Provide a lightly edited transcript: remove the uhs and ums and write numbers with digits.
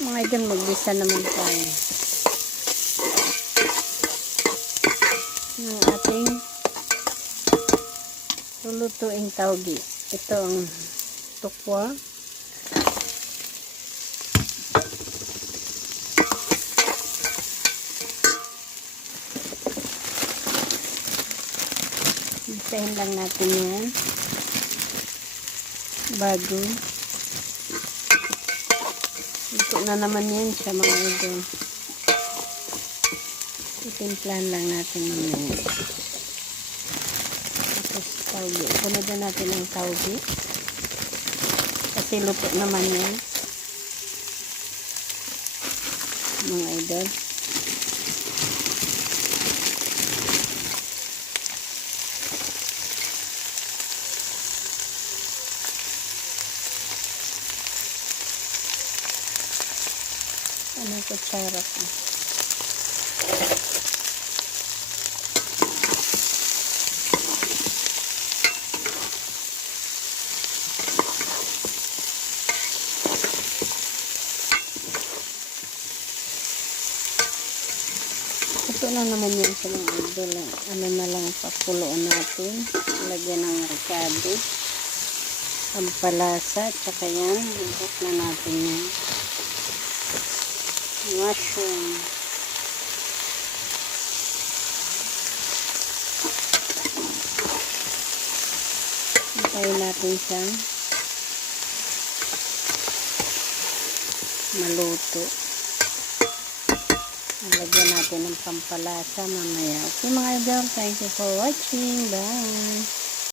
Mga idol, maggisa naman tayo ng ating lulutuing tawgi. Ito ang tukwa. Gisahin lang natin yan bago luto na naman yan siya, mga idol. Itimplahan lang natin mamaya. Tapos tawgi, sunod na natin ang tawgi kasi luto naman yan, mga idol. Ano kutsara ko? Ito na naman yan sa mga idol. Ano na lang pakuloan natin. Lagyan ng ricado, pampalasa, tsaka yan. Ibot na natin yung mushroom. Hintayin natin siya maluto. Lagyan natin ng pampalasa mamaya. Okay mga idol, thank you for watching. Bye!